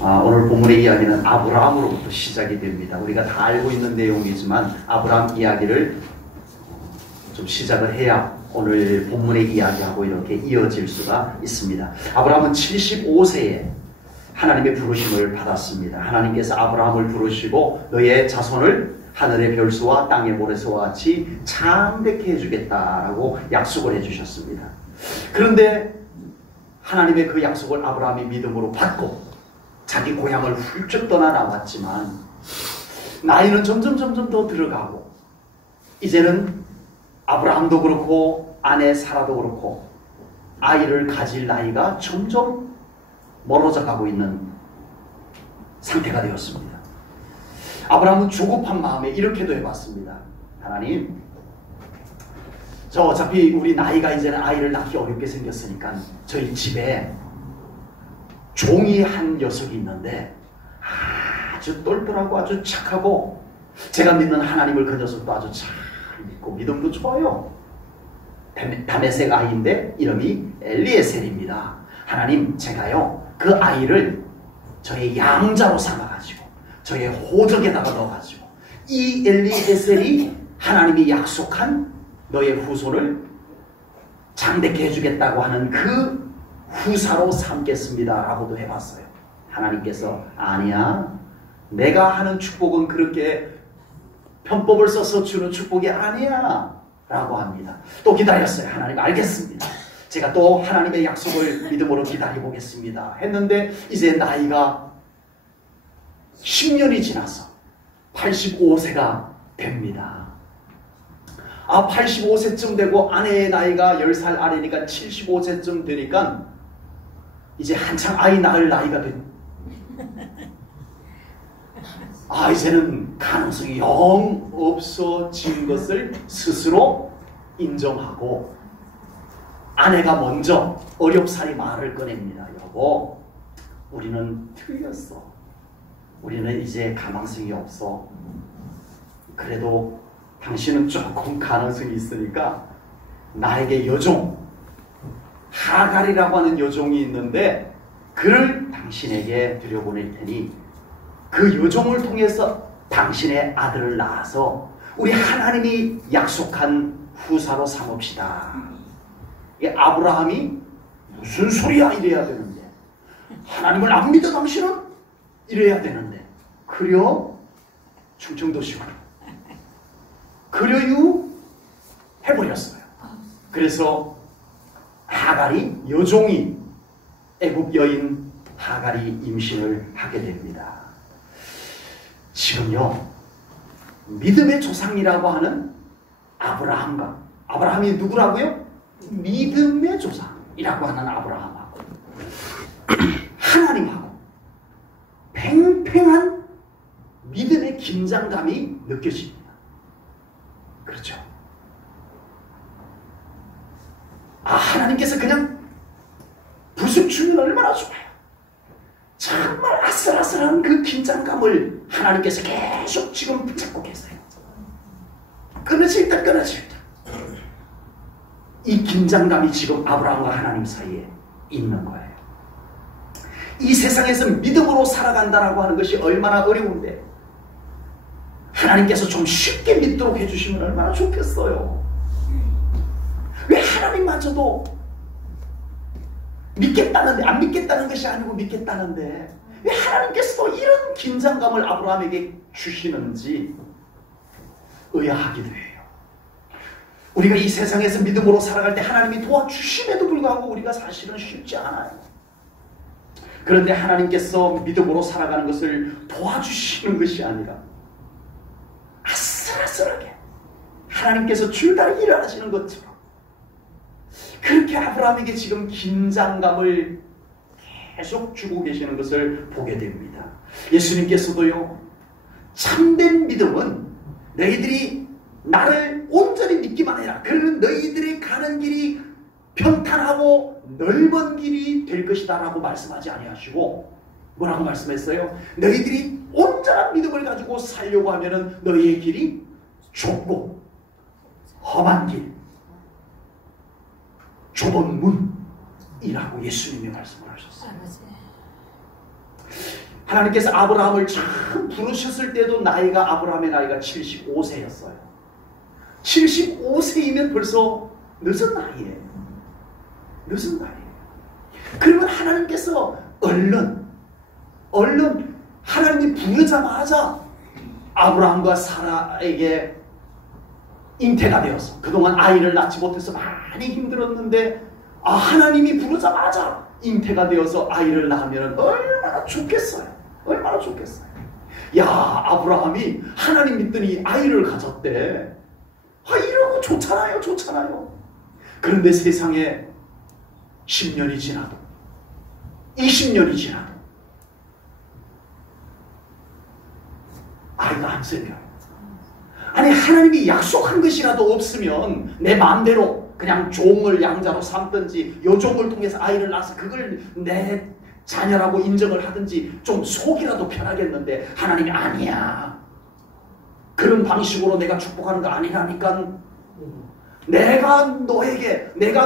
오늘 본문의 이야기는 아브라함으로부터 시작이 됩니다. 우리가 다 알고 있는 내용이지만 아브라함 이야기를 좀 시작을 해야 오늘 본문의 이야기하고 이렇게 이어질 수가 있습니다. 아브라함은 75세에 하나님의 부르심을 받았습니다. 하나님께서 아브라함을 부르시고 너의 자손을 하늘의 별수와 땅의 모래새와 같이 창대케 해주겠다라고 약속을 해주셨습니다. 그런데 하나님의 그 약속을 아브라함이 믿음으로 받고 자기 고향을 훌쩍 떠나 나왔지만 나이는 점점 더 들어가고 이제는 아브라함도 그렇고 아내 사라도 그렇고 아이를 가질 나이가 점점 멀어져 가고 있는 상태가 되었습니다. 아브라함은 조급한 마음에 이렇게도 해봤습니다. 하나님, 저 어차피 우리 나이가 이제는 아이를 낳기 어렵게 생겼으니까 저희 집에 종이 한 녀석이 있는데 아주 똘똘하고 아주 착하고 제가 믿는 하나님을 그 녀석도 아주 잘 믿고 믿음도 좋아요. 다메섹 아이인데 이름이 엘리에셀입니다. 하나님, 제가요 그 아이를 저의 양자로 삼아가지고 저의 호적에다가 넣어가지고 이 엘리에셀이 하나님이 약속한 너의 후손을 장대케 해주겠다고 하는 그 후사로 삼겠습니다 라고도 해봤어요. 하나님께서 아니야, 내가 하는 축복은 그렇게 편법을 써서 주는 축복이 아니야 라고 합니다. 또 기다렸어요. 하나님, 알겠습니다. 제가 또 하나님의 약속을 믿음으로 기다려보겠습니다 했는데 이제 나이가 10년이 지나서 85세가 됩니다. 85세쯤 되고 아내의 나이가 10살 아래니까 75세쯤 되니까 이제 한창 아이 낳을 나이가 된 이제는 가능성이 영 없어진 것을 스스로 인정하고 아내가 먼저 어렵사리 말을 꺼냅니다. 여보, 우리는 틀렸어. 우리는 이제 가망성이 없어. 그래도 당신은 조금 가능성이 있으니까 나에게 여종, 하갈이라고 하는 여종이 있는데 그를 당신에게 들여보낼 테니 그 여종을 통해서 당신의 아들을 낳아서 우리 하나님이 약속한 후사로 삼읍시다. 이게 아브라함이 무슨 소리야 이래야 되는데, 하나님을 안 믿어 당신은 이래야 되는데, 그려 충청도시고 그려유 해버렸어요. 그래서 하갈이, 여종이 애굽 여인 하갈이 임신을 하게 됩니다. 지금요 믿음의 조상이라고 하는 아브라함이 누구라고요? 믿음의 조상이라고 하는 아브라함하고 하나님하고 팽팽한 믿음의 긴장감이 느껴집니다. 그렇죠? 하나님께서 그냥 부숙 주면 얼마나 좋아요. 정말 아슬아슬한 그 긴장감을 하나님께서 계속 지금 붙잡고 계세요. 끊어질 때 이 긴장감이 지금 아브라함과 하나님 사이에 있는 거예요. 이 세상에서 믿음으로 살아간다라고 하는 것이 얼마나 어려운데 하나님께서 좀 쉽게 믿도록 해주시면 얼마나 좋겠어요. 왜 하나님마저도 믿겠다는데, 안 믿겠다는 것이 아니고 믿겠다는데 왜 하나님께서도 이런 긴장감을 아브라함에게 주시는지 의아하기도 해요. 우리가 이 세상에서 믿음으로 살아갈 때 하나님이 도와주심에도 불구하고 우리가 사실은 쉽지 않아요. 그런데 하나님께서 믿음으로 살아가는 것을 도와주시는 것이 아니라 아슬아슬하게 하나님께서 줄다리기 일을 하시는 것처럼 그렇게 아브라함에게 지금 긴장감을 계속 주고 계시는 것을 보게 됩니다. 예수님께서도요, 참된 믿음은 너희들이 나를 온전히 믿기만 해라. 그러면 너희들이 가는 길이 평탄하고 넓은 길이 될 것이다 라고 말씀하지 아니하시고 뭐라고 말씀했어요? 너희들이 온전한 믿음을 가지고 살려고 하면은 너희의 길이 좁고 험한 길, 좁은 문이라고 예수님이 말씀을 하셨어요. 하나님께서 아브라함을 참 부르셨을 때도 아브라함의 나이가 75세였어요. 75세이면 벌써 늦은 나이에요. 늦은 나이에요. 그러면 하나님께서 얼른 하나님이 부르자마자 아브라함과 사라에게 잉태가 되어서 그동안 아이를 낳지 못해서 많이 힘들었는데 하나님이 부르자마자 잉태가 되어서 아이를 낳으면 얼마나 좋겠어요. 얼마나 좋겠어요. 야, 아브라함이 하나님 믿더니 아이를 가졌대. 이러고 좋잖아요. 좋잖아요. 그런데 세상에 10년이 지나도 20년이 지나도 아이가 안 생겨요. 아니, 하나님이 약속한 것이라도 없으면 내 마음대로 그냥 종을 양자로 삼든지 요종을 통해서 아이를 낳아서 그걸 내 자녀라고 인정을 하든지 좀 속이라도 편하겠는데 하나님이 아니야. 그런 방식으로 내가 축복하는 거 아니라니까. 내가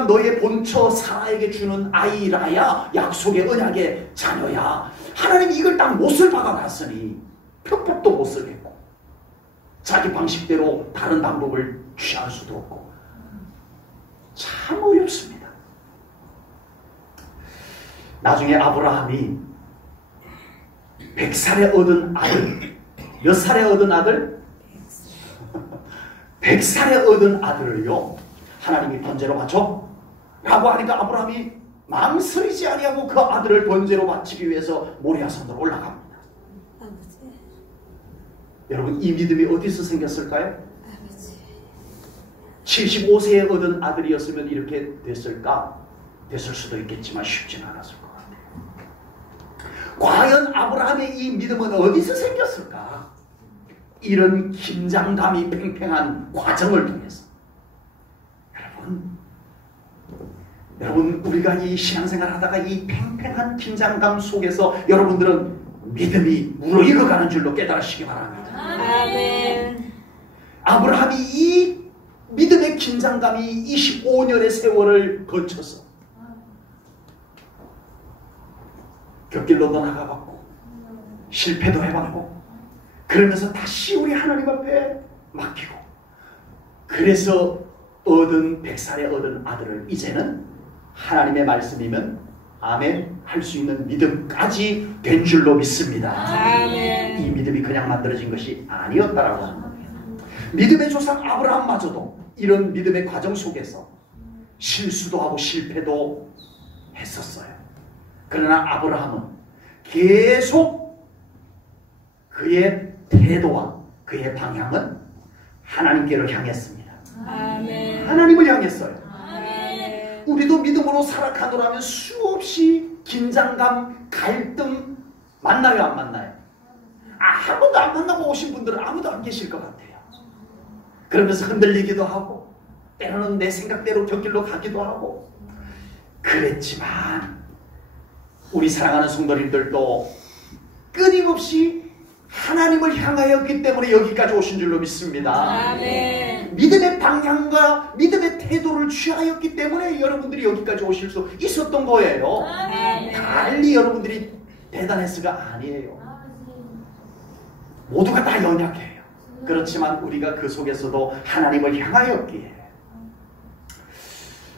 너의 본처 사라에게 주는 아이라야 약속의 언약의 자녀야. 하나님이 이걸 딱 못을 박아놨으니 편법도 못 쓰겠고 자기 방식대로 다른 방법을 취할 수도 없고 참 어렵습니다. 나중에 아브라함이 100살에 얻은 아들, 몇 살에 얻은 아들? 100살에 얻은 아들을요 하나님이 번제로 바쳐 라고 하니까 아브라함이 망설이지 아니하고 그 아들을 번제로 바치기 위해서 모리아산으로 올라갑니다. 여러분, 이 믿음이 어디서 생겼을까요? 75세에 얻은 아들이었으면 이렇게 됐을까? 됐을 수도 있겠지만 쉽지는 않았을 것 같아요. 과연 아브라함의 이 믿음은 어디서 생겼을까? 이런 긴장감이 팽팽한 과정을 통해서. 여러분, 우리가 이 신앙생활 하다가 이 팽팽한 긴장감 속에서 여러분들은 믿음이 무르익어가는 줄로 깨달으시기 바랍니다. 아멘. 아브라함이 이 믿음의 긴장감이 25년의 세월을 거쳐서 곁길로도 나가봤고 실패도 해봤고 그러면서 다시 우리 하나님 앞에 맡기고 그래서 얻은 100살에 얻은 아들을 이제는 하나님의 말씀이면 아멘 할 수 있는 믿음까지 된 줄로 믿습니다. 아멘. 이 믿음이 그냥 만들어진 것이 아니었다라고 하는 겁니다. 믿음의 조상 아브라함마저도 이런 믿음의 과정 속에서 실수도 하고 실패도 했었어요. 그러나 아브라함은 계속 그의 태도와 그의 방향은 하나님께로 향했습니다. 아멘. 하나님을 향했어요. 아멘. 우리도 믿음으로 살아가노라면 수없이 긴장감, 갈등 만나요, 안 만나요? 한 번도 안 만나고 오신 분들은 아무도 안 계실 것 같아요. 그러면서 흔들리기도 하고 때로는 내 생각대로 곁길로 가기도 하고 그랬지만 우리 사랑하는 성도님들도 끊임없이 하나님을 향하였기 때문에 여기까지 오신 줄로 믿습니다. 아멘. 믿음의 방향과 믿음의 태도를 취하였기 때문에 여러분들이 여기까지 오실 수 있었던 거예요. 아멘. 달리 여러분들이 대단했어가 아니에요. 모두가 다 연약해요. 그렇지만 우리가 그 속에서도 하나님을 향하였기에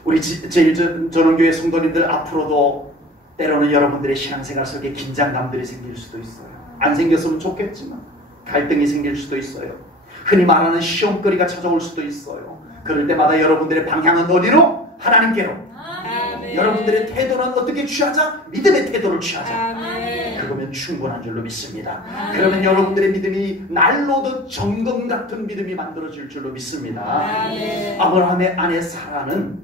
우리 제일전원교회 성도님들 앞으로도 때로는 여러분들의 신앙생활 속에 긴장감들이 생길 수도 있어요. 안 생겼으면 좋겠지만 갈등이 생길 수도 있어요. 흔히 말하는 시험거리가 찾아올 수도 있어요. 그럴 때마다 여러분들의 방향은 어디로? 하나님께로. 아멘. 여러분들의 태도는 어떻게 취하자? 믿음의 태도를 취하자. 아멘. 그러면 충분한 줄로 믿습니다. 아멘. 그러면 여러분들의 믿음이 날로도 정금 같은 믿음이 만들어질 줄로 믿습니다. 아멘. 아브라함의 아내 사라는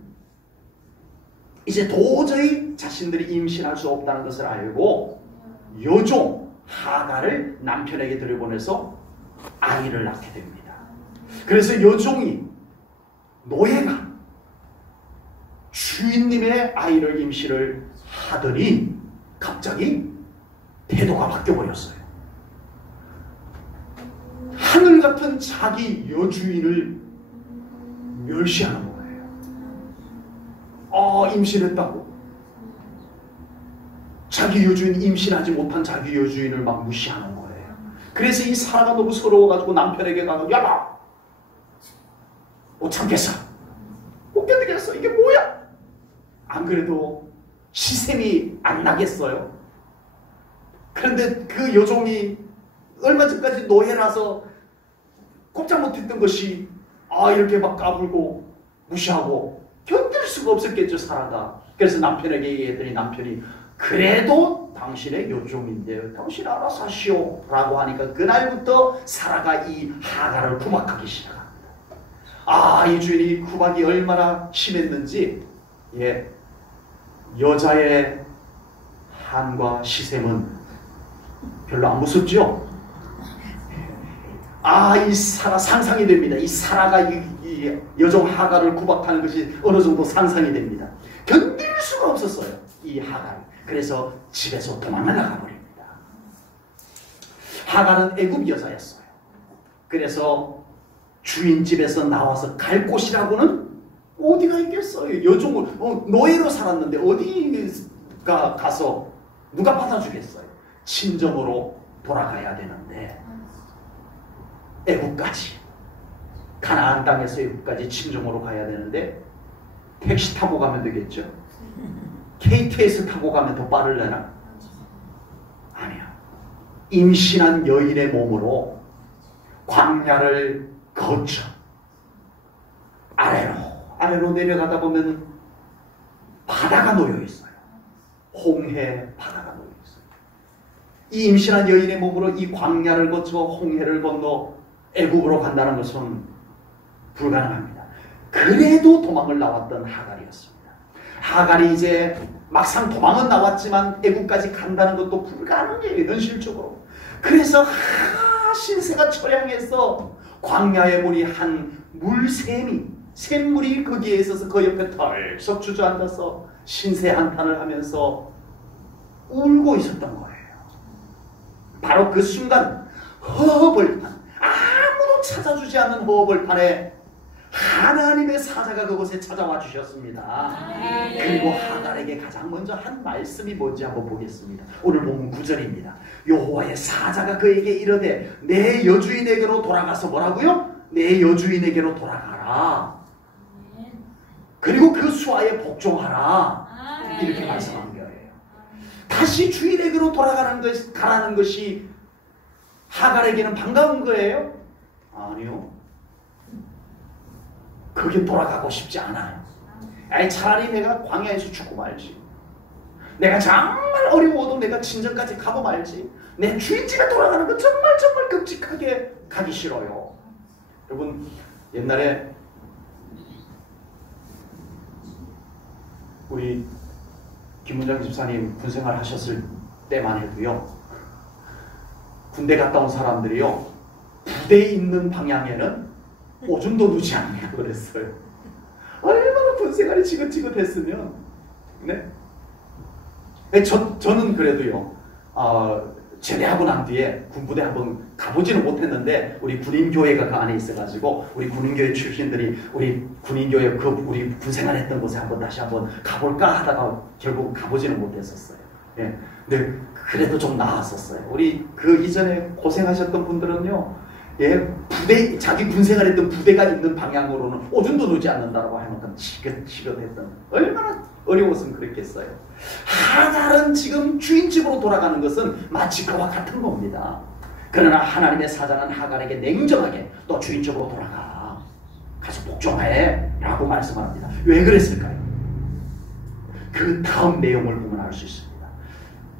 이제 도저히 자신들이 임신할 수 없다는 것을 알고 여종 하갈을 남편에게 들여보내서 아이를 낳게 됩니다. 그래서 여종이 노예가 주인님의 아이를 임신을 하더니 갑자기 태도가 바뀌어버렸어요. 하늘 같은 자기 여주인을 멸시하는 거예요. 임신했다고 자기 여주인, 임신하지 못한 자기 여주인을 막 무시하는 거예요. 그래서 이 사라가 너무 서러워가지고 남편에게 가서 야, 못 참겠어. 못 견디겠어. 이게 뭐야? 안 그래도 시샘이 안 나겠어요? 그런데 그 여종이 얼마 전까지 노예라서 꼼짝 못했던 것이 이렇게 막 까불고 무시하고 견딜 수가 없었겠죠, 사라가. 그래서 남편에게 얘기했더니 남편이 그래도 당신의 여종인데요, 당신 알아서 하시오 라고 하니까 그날부터 사라가 이 하갈을 구박하기 시작합니다. 이 주인이 구박이 얼마나 심했는지, 여자의 한과 시샘은 별로 안 무섭죠? 이 사라 상상이 됩니다. 이 사라가 이 여종 하갈을 구박하는 것이 어느 정도 상상이 됩니다. 견딜 수가 없었어요, 이 하갈. 그래서 집에서 도망을 나가버립니다. 하갈은 애굽 여자였어요. 그래서 주인 집에서 나와서 갈 곳이라고는 어디가 있겠어요? 여종을 노예로 살았는데 어디가 가서 누가 받아주겠어요? 친정으로 돌아가야 되는데, 애굽까지, 가나안 땅에서 애굽까지 친정으로 가야 되는데 택시 타고 가면 되겠죠? KTX 타고 가면 더 빠르려나? 아니야. 임신한 여인의 몸으로 광야를 거쳐 아래로 내려가다 보면 바다가 놓여 있어요. 홍해 바다가 놓여 있어요. 이 임신한 여인의 몸으로 이 광야를 거쳐 홍해를 건너 애굽으로 간다는 것은 불가능합니다. 그래도 도망을 나왔던 하갈이었습니다. 하갈이 이제 막상 도망은 나왔지만 애굽까지 간다는 것도 불가능해요, 현실적으로. 그래서 신세가 처량해서 광야에 보니 한 샘물이 거기에 있어서 그 옆에 털썩 주저앉아서 신세 한탄을 하면서 울고 있었던 거예요. 바로 그 순간 허벌판, 아무도 찾아주지 않는 허벌판에 하나님의 사자가 그곳에 찾아와 주셨습니다. 그리고 하갈에게 가장 먼저 한 말씀이 뭔지 한번 보겠습니다. 오늘 본문 9절입니다. 여호와의 사자가 그에게 이르되 내 여주인에게로 돌아가서 뭐라고요? 내 여주인에게로 돌아가라. 그리고 그 수하에 복종하라. 이렇게 말씀한 거예요. 다시 주인에게로 가라는 것이 하갈에게는 반가운 거예요? 아니요. 그게 돌아가고 싶지 않아요. 차라리 내가 광야에서 죽고 말지. 내가 정말 어려워도 내가 친정까지 가고 말지. 내 주인집에 돌아가는 건 정말 끔찍하게 가기 싫어요. 여러분, 옛날에 우리 김문장 집사님 군생활 하셨을 때만 해도요, 군대 갔다 온 사람들이요, 부대에 있는 방향에는 오줌도 누지 않냐고 그랬어요. 얼마나 군생활이 지긋지긋했으면. 네? 저는 그래도요, 제대하고 난 뒤에 군부대 한번 가보지는 못했는데 우리 군인교회가 그 안에 있어가지고 우리 군인교회 출신들이 우리 군인교회 우리 군생활 했던 곳에 다시 한번 가볼까 하다가 결국 가보지는 못했었어요. 예. 근데 그래도 좀 나았었어요. 우리 그 이전에 고생하셨던 분들은요, 자기 군생활 했던 부대가 있는 방향으로는 오줌도 누지 않는다라고 할 만큼 지긋지긋했던, 얼마나 어려웠으면 그랬겠어요. 하갈은 지금 주인집으로 돌아가는 것은 마치 그와 같은 겁니다. 그러나 하나님의 사자는 하갈에게 냉정하게 너 주인집으로 돌아가, 가서 복종해 라고 말씀합니다. 왜 그랬을까요? 그 다음 내용을 보면 알 수 있습니다.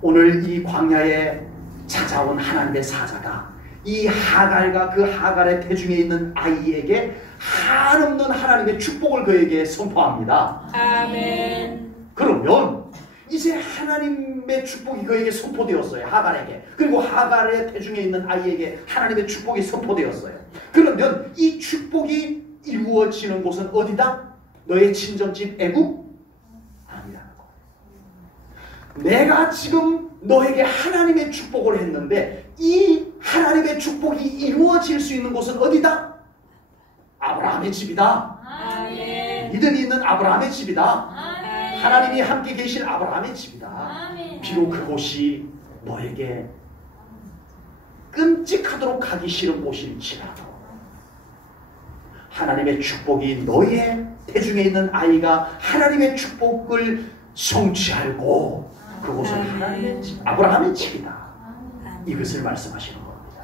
오늘 이 광야에 찾아온 하나님의 사자가 이 하갈과 그 하갈의 태중에 있는 아이에게 한없는 하나님의 축복을 그에게 선포합니다. 아멘. 그러면 이제 하나님의 축복이 그에게 선포되었어요. 하갈에게. 그리고 하갈의 태중에 있는 아이에게 하나님의 축복이 선포되었어요. 그러면 이 축복이 이루어지는 곳은 어디다? 너의 친정집 애굽? 아니라는 거예요. 내가 지금 너에게 하나님의 축복을 했는데 이 하나님의 축복이 이루어질 수 있는 곳은 어디다? 아브라함의 집이다. 아멘. 믿음이 있는 아브라함의 집이다. 아멘. 하나님이 함께 계신 아브라함의 집이다. 아멘. 비록 그곳이 너에게 끔찍하도록 가기 싫은 곳일지라도 하나님의 축복이 너의 태중에 있는 아이가 하나님의 축복을 성취하고 그곳은 하나님의 집, 아브라함의 집이다. 이것을 말씀하시는 겁니다.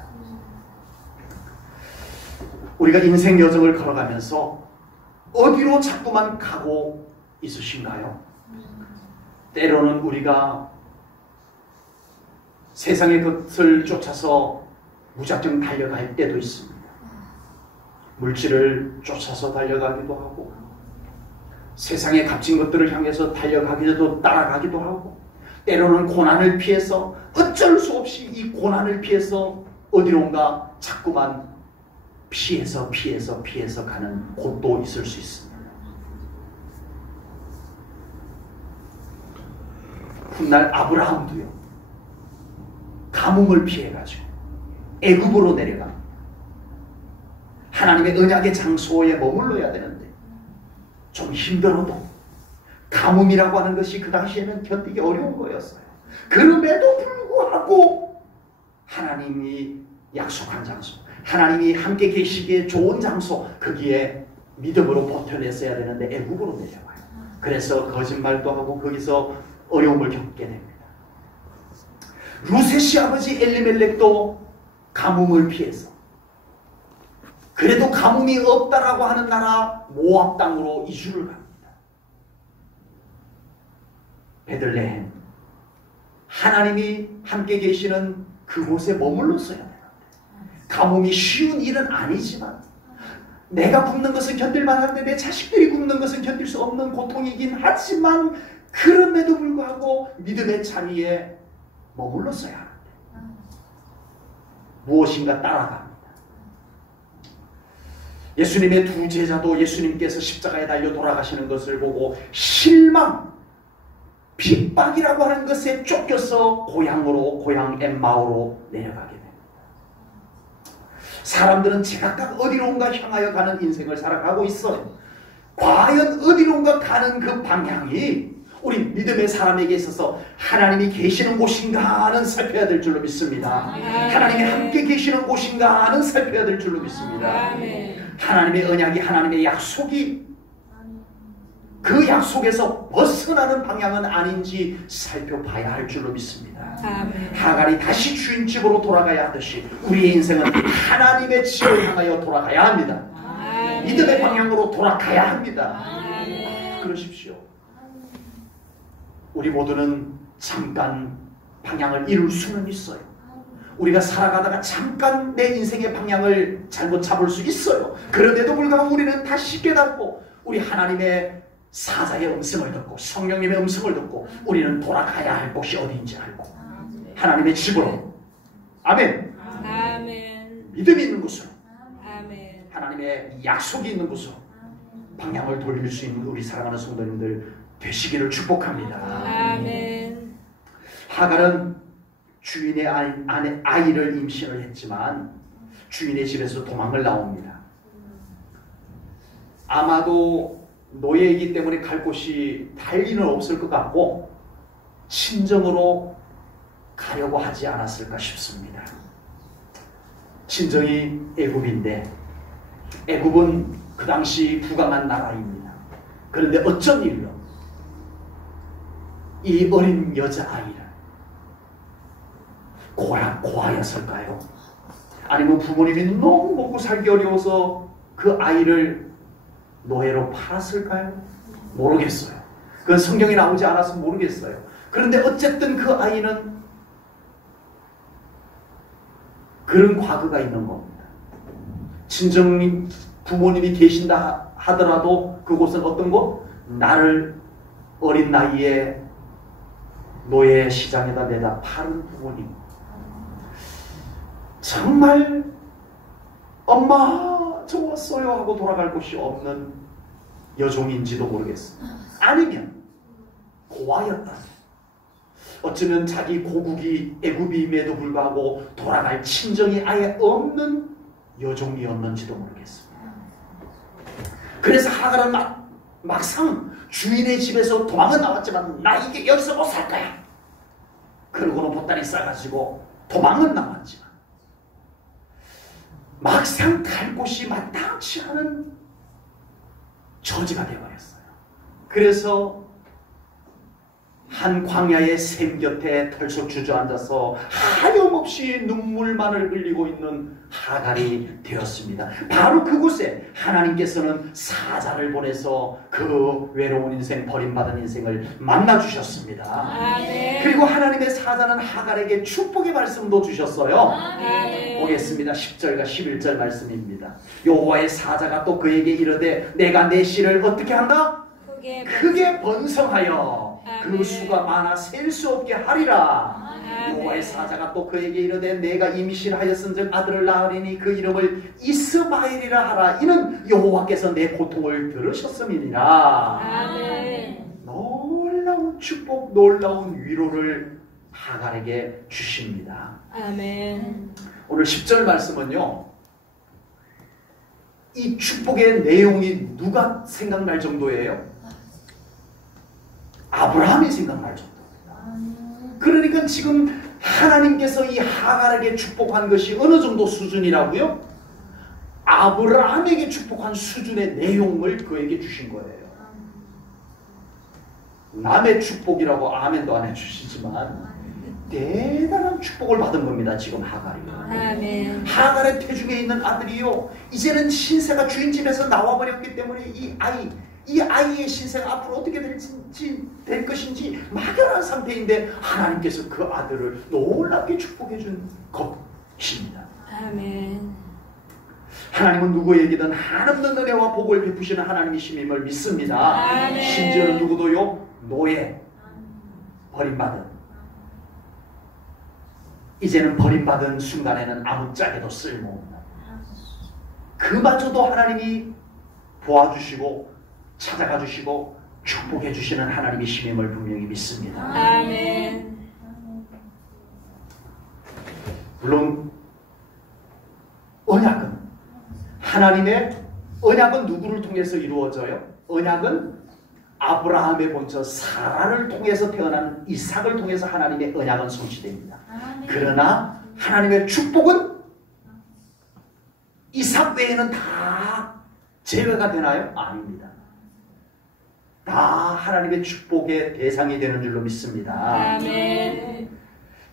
우리가 인생 여정을 걸어가면서 어디로 자꾸만 가고 있으신가요? 때로는 우리가 세상의 것을 쫓아서 무작정 달려갈 때도 있습니다. 물질을 쫓아서 달려가기도 하고 세상에 값진 것들을 향해서 달려가기도 따라가기도 하고 때로는 고난을 피해서 어쩔 수 없이 이 고난을 피해서 어디론가 자꾸만 피해서 가는 곳도 있을 수 있습니다. 훗날 아브라함도요. 가뭄을 피해가지고 애굽으로 내려갑니다. 하나님의 언약의 장소에 머물러야 되는데 좀 힘들어도 가뭄이라고 하는 것이 그 당시에는 견디기 어려운 거였어요. 그럼에도 불구하고 하나님이 약속한 장소, 하나님이 함께 계시기에 좋은 장소, 거기에 믿음으로 버텨냈어야 되는데 애굽으로 내려와요. 그래서 거짓말도 하고 거기서 어려움을 겪게 됩니다. 루셋이 아버지 엘리멜렉도 가뭄을 피해서 그래도 가뭄이 없다라고 하는 나라 모압 땅으로 이주를 갑니다. 베들레헴, 하나님이 함께 계시는 그곳에 머물렀어야 되는데 가뭄이 쉬운 일은 아니지만 내가 굶는 것은 견딜 만한데 내 자식들이 굶는 것은 견딜 수 없는 고통이긴 하지만 그럼에도 불구하고 믿음의 자리에 머물렀어야 하는데 무엇인가 따라갑니다. 예수님의 두 제자도 예수님께서 십자가에 달려 돌아가시는 것을 보고 실망, 핍박이라고 하는 것에 쫓겨서 고향 엠마오로 내려가게 됩니다. 사람들은 제각각 어디론가 향하여 가는 인생을 살아가고 있어요. 과연 어디론가 가는 그 방향이 우리 믿음의 사람에게 있어서 하나님이 계시는 곳인가는 살펴야 될 줄로 믿습니다. 하나님이 함께 계시는 곳인가는 살펴야 될 줄로 믿습니다. 하나님의 언약이, 하나님의 약속이 그 약속에서 벗어나는 방향은 아닌지 살펴봐야 할 줄로 믿습니다. 하갈이 다시 주인 집으로 돌아가야 하듯이 우리의 인생은 하나님의 집을 향하여 돌아가야 합니다. 믿음의 방향으로 돌아가야 합니다. 그러십시오. 우리 모두는 잠깐 방향을 잃을 수는 있어요. 우리가 살아가다가 잠깐 내 인생의 방향을 잘못 잡을 수 있어요. 그런데도 불구하고 우리는 다시 깨닫고 우리 하나님의 사자의 음성을 듣고 성령님의 음성을 듣고 우리는 돌아가야 할 곳이 어디인지 알고 하나님의 집으로, 아멘, 믿음이 있는 곳으로, 하나님의 약속이 있는 곳으로 방향을 돌릴 수 있는 우리 사랑하는 성도님들 되시기를 축복합니다. 아멘. 하갈은 주인의 아이를 임신을 했지만 주인의 집에서 도망을 나옵니다. 아마도 노예이기 때문에 갈 곳이 달리는 없을 것 같고 친정으로 가려고 하지 않았을까 싶습니다. 친정이 애굽인데 애굽은 그 당시 부강한 나라입니다. 그런데 어쩐 일로 이 어린 여자아이를 고아였을까요? 아니면 부모님이 너무 먹고 살기 어려워서 그 아이를 노예로 팔았을까요? 모르겠어요. 그건 성경에 나오지 않아서 모르겠어요. 그런데 어쨌든 그 아이는 그런 과거가 있는 겁니다. 친정 부모님이 계신다 하더라도 그곳은 어떤 곳? 나를 어린 나이에 노예 시장에다 내다 파는 부모님. 정말 엄마 저 왔어요 하고 돌아갈 곳이 없는 여종인지도 모르겠어요. 아니면 고아였다. 어쩌면 자기 고국이 애굽임에도 불구하고 돌아갈 친정이 아예 없는 여종이었는지도 모르겠습니다. 그래서 하갈은 막상 주인의 집에서 도망은 나왔지만 나 이게 여기서 못 살 거야. 그러고는 보따리 싸가지고 도망은 나왔지만 막상 갈 곳이 마땅치 않은 처지가 되어버렸어요. 그래서 한 광야의 샘 곁에 털썩 주저앉아서 하염없이 눈물만을 흘리고 있는 하갈이 되었습니다. 바로 그곳에 하나님께서는 사자를 보내서 그 외로운 인생, 버림받은 인생을 만나주셨습니다. 아멘. 그리고 하나님의 사자는 하갈에게 축복의 말씀도 주셨어요. 아멘. 보겠습니다. 10절과 11절 말씀입니다. 여호와의 사자가 또 그에게 이르되 내가 내 씨를 어떻게 한다? 크게 번성하여 그 수가 많아 셀 수 없게 하리라. 여호와의 사자가 또 그에게 이르되 내가 임신하였은즉 아들을 낳으리니 그 이름을 이스마엘이라 하라. 이는 여호와께서 내 고통을 들으셨음이니라. 아멘. 놀라운 축복, 놀라운 위로를 하갈에게 주십니다. 아멘. 오늘 10절 말씀은요, 이 축복의 내용이 누가 생각날 정도예요? 아브라함이 생각날 정도입니다. 그러니까 지금 하나님께서 이 하갈에게 축복한 것이 어느 정도 수준이라고요? 아브라함에게 축복한 수준의 내용을 그에게 주신 거예요. 남의 축복이라고 아멘도 안 해주시지만 대단한 축복을 받은 겁니다. 지금 하갈이. 아멘. 하갈의 태중에 있는 아들이요, 이제는 신세가 주인 집에서 나와버렸기 때문에 이 아이의 신세가 앞으로 어떻게 될 것인지 막연한 상태인데 하나님께서 그 아들을 놀랍게 축복해 준 것입니다. 아멘. 하나님은 누구에게든 한없는 은혜와 복을 베푸시는 하나님이심을 믿습니다. 아멘. 심지어는 누구도요, 노예, 버림받은, 이제는 버림받은 순간에는 아무짝에도 쓸모없는, 그마저도 하나님이 도와주시고 찾아가 주시고 축복해 주시는 하나님이심을 분명히 믿습니다. 아멘. 물론 언약은, 하나님의 언약은 누구를 통해서 이루어져요? 언약은 아브라함의 본처 사라를 통해서 태어난 이삭을 통해서 하나님의 언약은 성취됩니다. 그러나 하나님의 축복은 이삭 외에는 다 제외가 되나요? 아닙니다. 다 하나님의 축복의 대상이 되는 줄로 믿습니다. 아멘.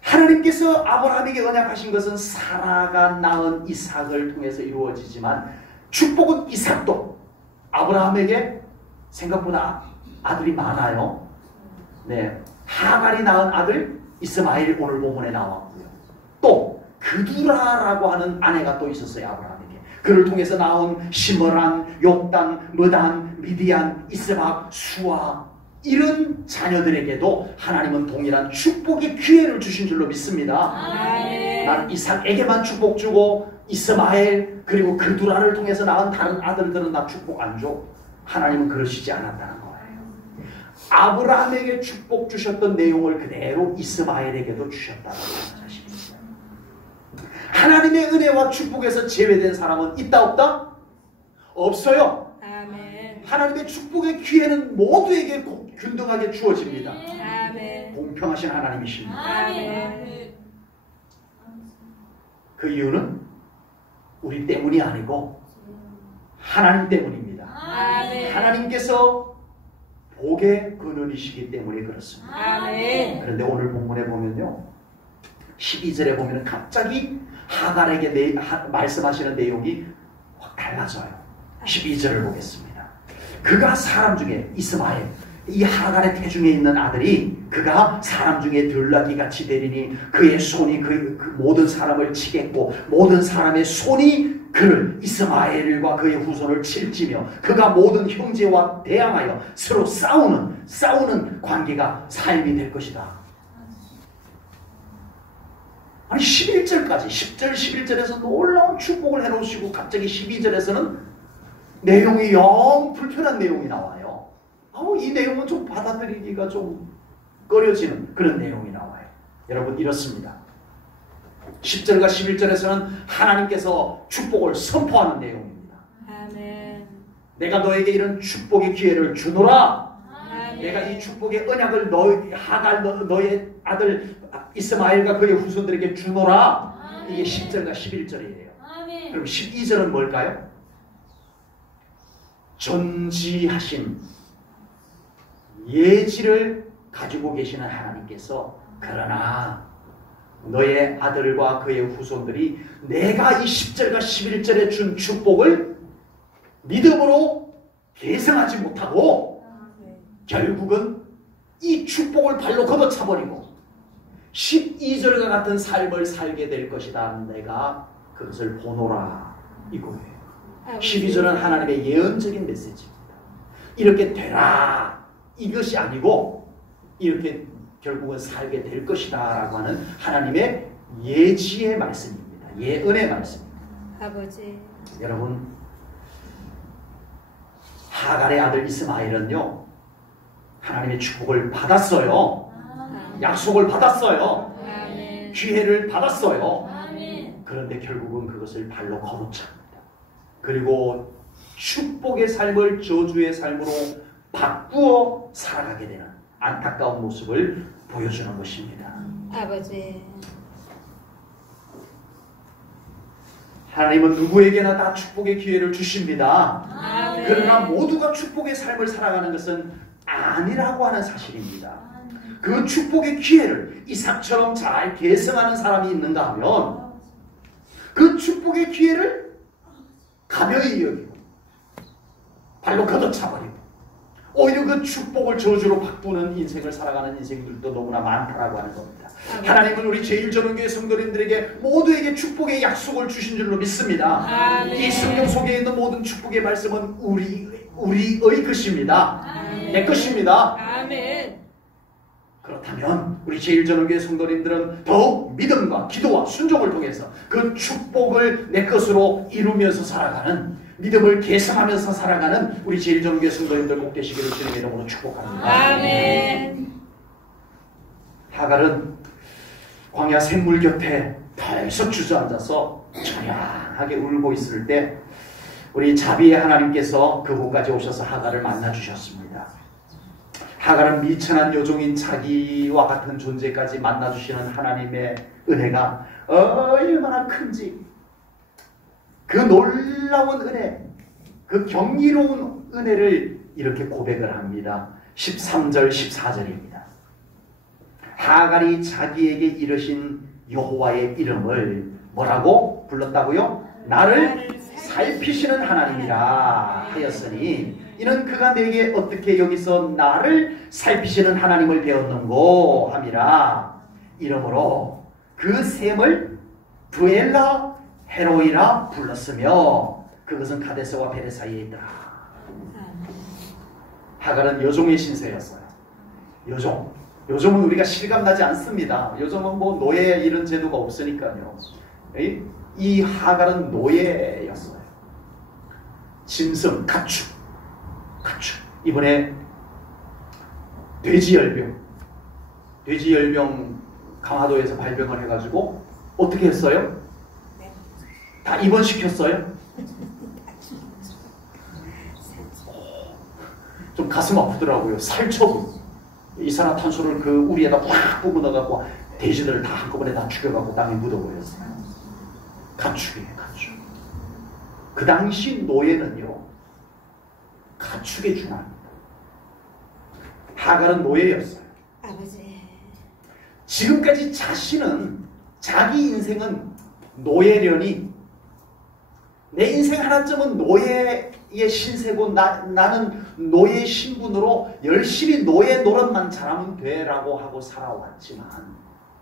하나님께서 아브라함에게 언약하신 것은 사라가 낳은 이삭을 통해서 이루어지지만 축복은 이삭도 아브라함에게 생각보다 아들이 많아요. 네, 하갈이 낳은 아들 이스마엘 오늘 본문에 나왔고요. 또 그두라라고 하는 아내가 또 있었어요. 아브라함에게. 그를 통해서 나온 시므란, 욕단, 무단, 미디안, 이스박, 수아, 이런 자녀들에게도 하나님은 동일한 축복의 기회를 주신 줄로 믿습니다. 아멘. 난 이삭에게만 축복 주고 이스마엘 그리고 그두라를 통해서 낳은 다른 아들들은 나 축복 안 줘. 하나님은 그러시지 않았다는 거예요. 아브라함에게 축복 주셨던 내용을 그대로 이스마엘에게도 주셨다고 말씀하십니다. 하나님의 은혜와 축복에서 제외된 사람은 있다 없다? 없어요. 아멘. 하나님의 축복의 기회는 모두에게 균등하게 주어집니다. 아멘. 공평하신 하나님이십니다. 아멘. 그 이유는 우리 때문이 아니고 하나님 때문입니다. 아멘. 하나님께서 복의 근원이시기 때문에 그렇습니다. 아멘. 그런데 오늘 본문에 보면요, 12절에 보면 갑자기 하갈에게 말씀하시는 내용이 확 달라져요. 12절을 보겠습니다. 그가 사람 중에 이스마엘, 이 하갈의 태중에 있는 아들이 그가 사람 중에 들나귀같이 되리니 그의 손이 그 모든 사람을 치겠고 모든 사람의 손이 그를 이스마엘과 그의 후손을 칠지며 그가 모든 형제와 대항하여 서로 싸우는 관계가 삶이 될 것이다. 아니 11절까지 10절 11절에서 놀라운 축복을 해놓으시고 갑자기 12절에서는 내용이 영 불편한 내용이 나와요. 이 내용은 좀 받아들이기가 좀 꺼려지는 그런 내용이 나와요. 여러분 이렇습니다. 10절과 11절에서는 하나님께서 축복을 선포하는 내용입니다. 아멘. 내가 너에게 이런 축복의 기회를 주노라. 내가 이 축복의 언약을 너의 아들 이스마엘과 그의 후손들에게 주노라. 이게 10절과 11절이에요. 그럼 12절은 뭘까요? 전지하신 예지를 가지고 계시는 하나님께서 그러나 너의 아들과 그의 후손들이 내가 이 10절과 11절에 준 축복을 믿음으로 계승하지 못하고 결국은 이 축복을 발로 걷어차버리고 12절과 같은 삶을 살게 될 것이다. 내가 그것을 보노라 이거예요. 12절은 하나님의 예언적인 메시지입니다. 이렇게 되라 이것이 아니고 이렇게 결국은 살게 될 것이다 라고 하는 하나님의 예지의 말씀입니다. 예언의 말씀입니다. 아버지. 여러분, 하갈의 아들 이스마엘은요 하나님의 축복을 받았어요. 약속을 받았어요. 기회를 받았어요. 그런데 결국은 그것을 발로 거두차입니다. 그리고 축복의 삶을 저주의 삶으로 바꾸어 살아가게 되는 안타까운 모습을 보여주는 것입니다. 아버지. 하나님은 누구에게나 다 축복의 기회를 주십니다. 아멘. 그러나 모두가 축복의 삶을 살아가는 것은 아니라고 하는 사실입니다. 그 축복의 기회를 이삭처럼 잘 계승하는 사람이 있는가 하면 그 축복의 기회를 가벼이 여기고 발로 걷어차버리고 오히려 그 축복을 저주로 바꾸는 인생을 살아가는 인생들도 너무나 많다라고 하는 겁니다. 하나님은 우리 제1전원교회 성도님들에게 모두에게 축복의 약속을 주신 줄로 믿습니다. 아멘. 이 성경 속에 있는 모든 축복의 말씀은 우리의 것입니다. 아멘. 내 것입니다. 아멘. 그렇다면 우리 제1전원교회 성도님들은 더욱 믿음과 기도와 순종을 통해서 그 축복을 내 것으로 이루면서 살아가는 믿음을 계승하면서 살아가는 우리 제1전원교회 성도님들 꼭 되시기를 주님의 이름으로 축복합니다. 아멘. 하갈은 광야 샘물 곁에 털썩 주저앉아서 처량하게 울고 있을 때 우리 자비의 하나님께서 그곳까지 오셔서 하갈을 만나주셨습니다. 하갈은 미천한 여종인 자기와 같은 존재까지 만나주시는 하나님의 은혜가 얼마나 큰지, 그 놀라운 은혜, 그 경이로운 은혜를 이렇게 고백을 합니다. 13절 14절입니다. 하갈이 자기에게 이르신 여호와의 이름을 뭐라고 불렀다고요? 나를 살피시는 하나님이라 하였으니 이는 그가 내게 어떻게 여기서 나를 살피시는 하나님을 배웠는고 함이라. 이러므로 그 셈을 브엘라 헤로이라 불렀으며 그것은 가데스와 베레 사이에 있더라. 하갈은 여종의 신세였어요. 요즘은 우리가 실감나지 않습니다. 요즘은 뭐 노예 이런 제도가 없으니까요. 이 하갈은 노예였어요. 짐승, 가축. 이번에 돼지열병 강화도에서 발병을 해가지고 어떻게 했어요? 다 입원시켰어요? 좀 가슴 아프더라고요. 살처분. 이산화탄소를 그 우리에다 확 뿜어 넣어갖고 돼지들을 다 한꺼번에 다 죽여갖고 땅에 묻어버렸어요. 가축이에요, 가축. 그 당시 노예는요, 가축에 준합니다. 하갈은 노예였어요. 아버지. 지금까지 자기 인생은 노예련이, 내 인생 하나쯤은 노예의 신세고 나는 노예 신분으로 열심히 노예 노릇만 잘하면 돼라고 하고 살아왔지만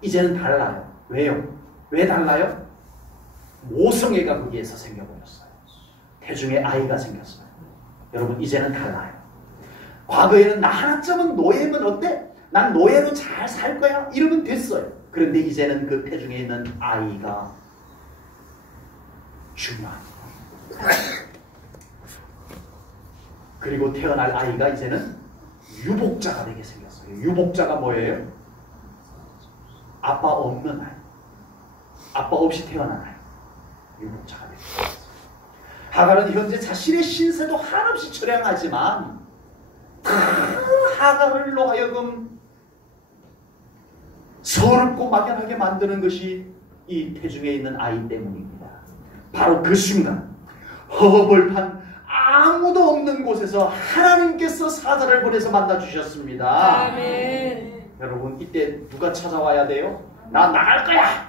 이제는 달라요. 왜요? 왜 달라요? 모성애가 거기에서 생겨버렸어요. 태중에 아이가 생겼어요. 여러분, 이제는 달라요. 과거에는 나 하나쯤은 노예면 어때? 난 노예로 잘 살 거야? 이러면 됐어요. 그런데 이제는 그 태중에 있는 아이가 중요합니다. 그리고 태어날 아이가 이제는 유복자가 되게 생겼어요. 유복자가 뭐예요? 아빠 없는 아이. 아빠 없이 태어난 아이. 유복자가 되게 생겼어요. 하갈은 현재 자신의 신세도 한없이 처량하지만 다 하갈로 하여금 서럽고 막연하게 만드는 것이 이 태중에 있는 아이 때문입니다. 바로 그 순간 허벌판 아무도 없는 곳에서 하나님께서 사자를 보내서 만나주셨습니다. 아멘. 여러분, 이때 누가 찾아와야 돼요? 나 나갈 거야!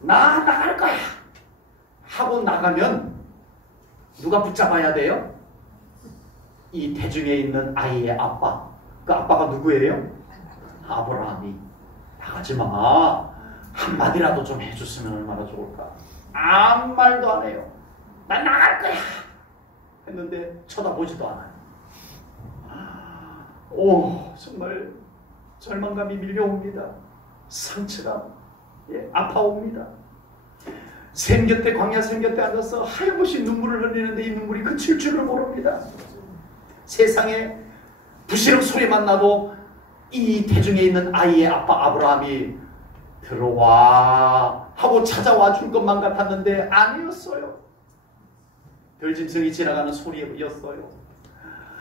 나 나갈 거야! 하고 나가면 누가 붙잡아야 돼요? 이 태중에 있는 아이의 아빠. 그 아빠가 누구예요? 아브라함이. 나가지 마. 한마디라도 좀 해줬으면 얼마나 좋을까. 아무 말도 안 해요. 난 나갈 거야! 했는데 쳐다보지도 않아요. 오, 정말 절망감이 밀려옵니다. 상처가 아파옵니다. 샘 곁에, 광야 샘 곁에 앉아서 하염없이 눈물을 흘리는데 이 눈물이 그칠 줄을 모릅니다. 세상에 부시럭 소리만 나도 이 태중에 있는 아이의 아빠 아브라함이 들어와 하고 찾아와 줄 것만 같았는데 아니었어요. 들짐승이 지나가는 소리였어요.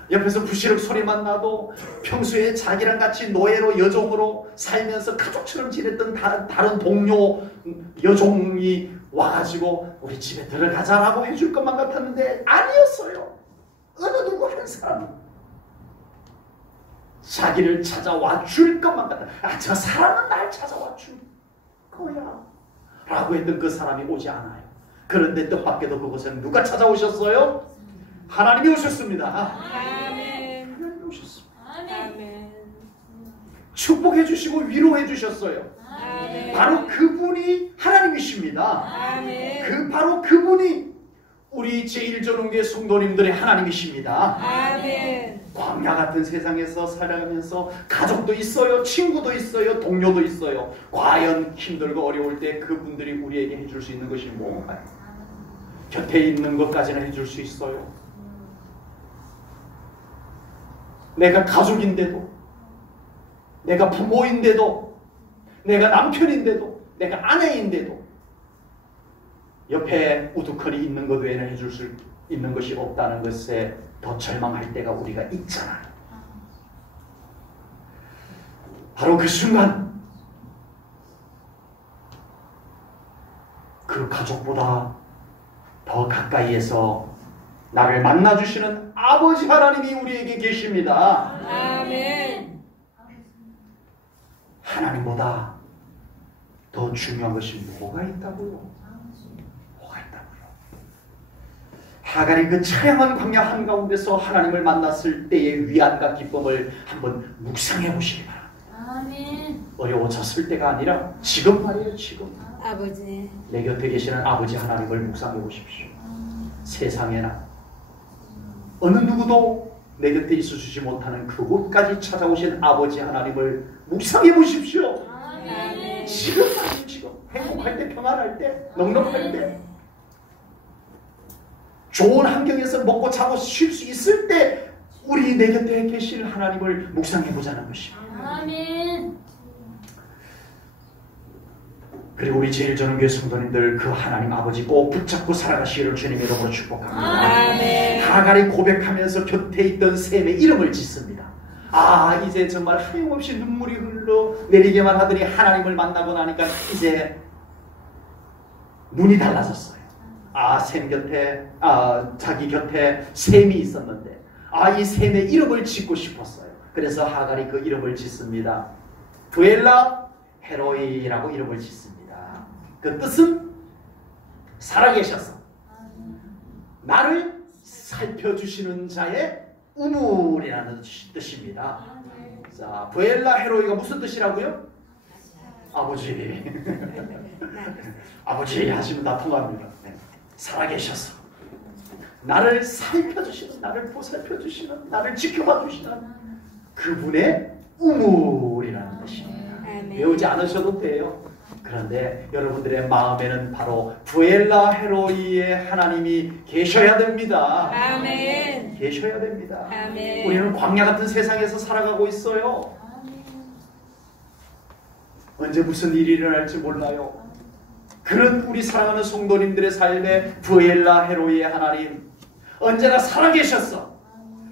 옆에서 부시럭 소리만 나도 평소에 자기랑 같이 노예로 여종으로 살면서 가족처럼 지냈던 다른 동료 여종이 와가지고 우리 집에 들어가자라고 해줄 것만 같았는데 아니었어요. 어느 누구 한 사람이 자기를 찾아와 줄 것만 같다. 아, 저 사람은 날 찾아와 줄 거야 라고 했던 그 사람이 오지 않아요. 그런데 뜻밖에도 그곳에 누가 찾아오셨어요? 하나님이 오셨습니다. 아멘. 하나님이 오셨습니다. 아멘. 축복해 주시고 위로해 주셨어요. 아멘. 바로 그분이 하나님이십니다. 아멘. 바로 그분이 우리 제1전원교회 성도님들의 하나님이십니다. 아멘. 광야 같은 세상에서 살아가면서 가족도 있어요, 친구도 있어요, 동료도 있어요. 과연 힘들고 어려울 때 그분들이 우리에게 해줄 수 있는 것이 뭔가요? 곁에 있는 것까지는 해줄 수 있어요. 내가 가족인데도, 내가 부모인데도, 내가 남편인데도, 내가 아내인데도 옆에 우두커니 있는 것 외에는 해줄 수 있는 것이 없다는 것에 더 절망할 때가 우리가 있잖아요. 바로 그 순간 그 가족보다 더 가까이에서 나를 만나주시는 아버지 하나님이 우리에게 계십니다. 아멘. 하나님보다 더 중요한 것이 뭐가 있다고요? 하갈이 그 처량한 광야 한가운데서 하나님을 만났을 때의 위안과 기쁨을 한번 묵상해 보시기 바랍니다. 아멘. 어려워졌을 때가 아니라 지금 말이에요. 지금 아버지. 내 곁에 계시는 아버지 하나님을 묵상해 보십시오. 세상에나 어느 누구도 내 곁에 있어주지 못하는 그곳까지 찾아오신 아버지 하나님을 묵상해 보십시오. 아멘. 지금 말이에요. 지금 행복할 때, 평안할 때, 넉넉할 때, 좋은 환경에서 먹고 자고 쉴 수 있을 때 우리 내 곁에 계실 하나님을 묵상해 보자는 것입니다. 아멘. 그리고 우리 제1전원교회 성도님들 그 하나님 아버지 꼭 붙잡고 살아가시기를 주님의 이름으로 축복합니다. 아멘. 하갈이 고백하면서 곁에 있던 셈의 이름을 짓습니다. 아, 이제 정말 하염없이 눈물이 흘러 내리게만 하더니 하나님을 만나고 나니까 이제 눈이 달라졌어요. 아, 셈 곁에, 자기 곁에 셈이 있었는데, 이 셈의 이름을 짓고 싶었어요. 그래서 하갈이 그 이름을 짓습니다. 부엘라 헤로이라고 이름을 짓습니다. 그 뜻은 살아계셔서 나를 살펴주시는 자의 우물이라는 뜻입니다. 자, 부엘라 헤로이가 무슨 뜻이라고요? 아버지. 아버지 하시면 다 통합니다. 네. 살아계셔서 나를 살펴주시는, 나를 보살펴주시는, 나를 지켜봐주시는 그분의 우물이라는 뜻입니다. 외우지 않으셔도 돼요. 그런데 여러분들의 마음에는 바로 부엘라 헤로이의 하나님이 계셔야 됩니다. 아멘. 계셔야 됩니다. 아멘. 우리는 광야 같은 세상에서 살아가고 있어요. 언제 무슨 일이 일어날지 몰라요. 그런 우리 사랑하는 성도님들의 삶에 부엘라 헤로이의 하나님 언제나 살아계셔서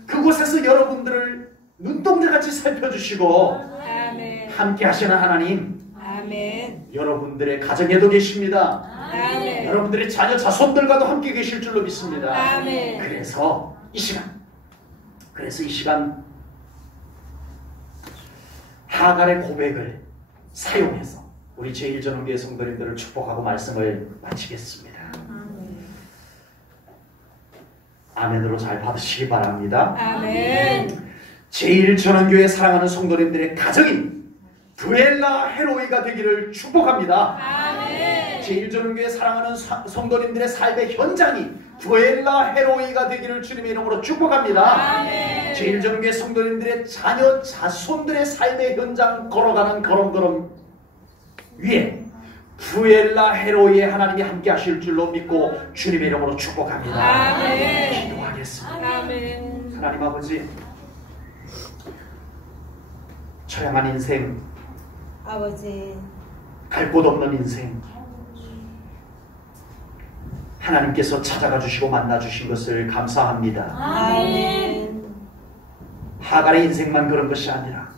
그곳에서 여러분들을 눈동자같이 살펴주시고 아멘. 함께 하시는 하나님, 아멘. 여러분들의 가정에도 계십니다. 아멘. 여러분들의 자녀 자손들과도 함께 계실 줄로 믿습니다. 아멘. 그래서 이 시간 하갈의 고백을 사용해서 우리 제1전원교회 성도님들을 축복하고 말씀을 마치겠습니다. 아멘으로 잘 받으시기 바랍니다. 아멘. 제1전원교회 사랑하는 성도님들의 가정인 부엘라 헤로이가 되기를 축복합니다. 아멘. 제1전원교회 사랑하는 성도님들의 삶의 현장이 부엘라 헤로이가 되기를 주님의 이름으로 축복합니다. 아멘. 제1전원교회 성도님들의 자녀 자손들의 삶의 현장 걸어가는 걸음걸음 위에 부엘라 헤로이의 하나님이 함께 하실 줄로 믿고 주님의 이름으로 축복합니다. 아멘. 기도하겠습니다. 아멘. 하나님 아버지, 처량한 인생, 아버지. 갈 곳 없는 인생, 하나님께서 찾아가 주시고 만나 주신 것을 감사합니다. 아멘. 하갈의 인생만 그런 것이 아니라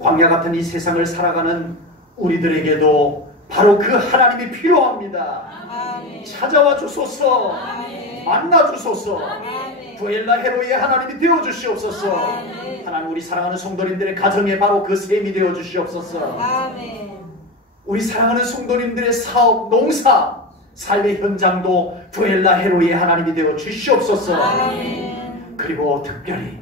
광야 같은 이 세상을 살아가는 우리들에게도 바로 그 하나님이 필요합니다. 아멘. 찾아와 주소서. 아멘. 만나 주소서. 아멘. 부엘라 헤로이의 하나님이 되어 주시옵소서. 아멘. 하나님, 우리 사랑하는 성도님들의 가정에 바로 그 셈이 되어 주시옵소서. 아멘. 우리 사랑하는 성도님들의 사업, 농사, 삶의 현장도 부엘라 헤로이의 하나님이 되어 주시옵소서. 아멘. 그리고 특별히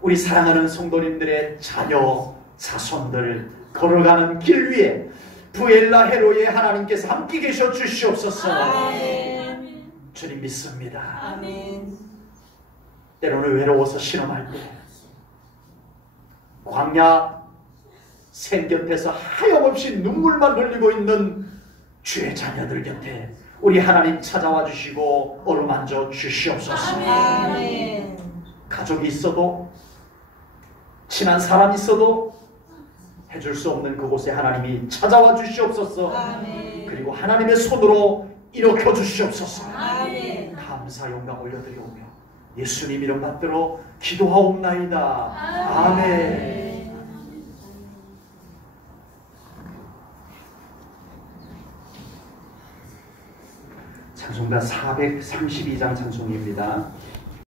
우리 사랑하는 성도님들의 자녀, 자손들 걸어가는 길 위에 부엘라 헤로이의 하나님께서 함께 계셔 주시옵소서. 아멘. 주님 믿습니다. 아멘. 때로는 외로워서 신음할 때 광야 샘 곁에서 하염없이 눈물만 흘리고 있는 주의 자녀들 곁에 우리 하나님 찾아와 주시고 어루만져 주시옵소서. 아멘. 가족이 있어도 친한 사람이 있어도 해줄 수 없는 그곳에 하나님이 찾아와 주시옵소서. 아멘. 그리고 하나님의 손으로 일으켜 주시옵소서. 아멘. 감사 영광 올려드리오며 예수님 이름 받들어 기도하옵나이다. 아멘. 찬송가 432장 찬송입니다.